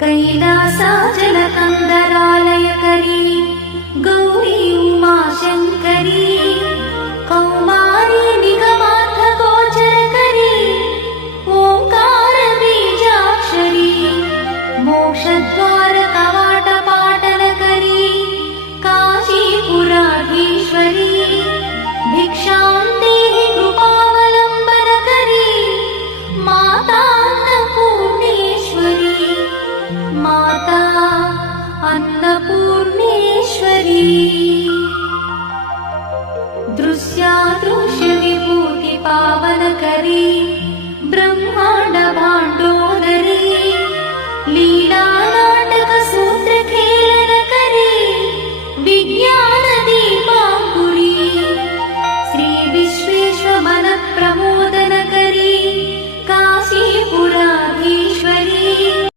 कैलासाचलकन्दरालयकरी गौरी उमाशङ्करी कौमारी निगमार्थगोचरकरी ओङ्कारबीजाक्षरी मोक्षद्वारकवाटपाटलकरी काशीपुराधीश्वरी भिक्षां देहि कृपावलम्बनकरी माता अन्नपूर्णेश्वरी माता अन्नपूर्णेश्वरी।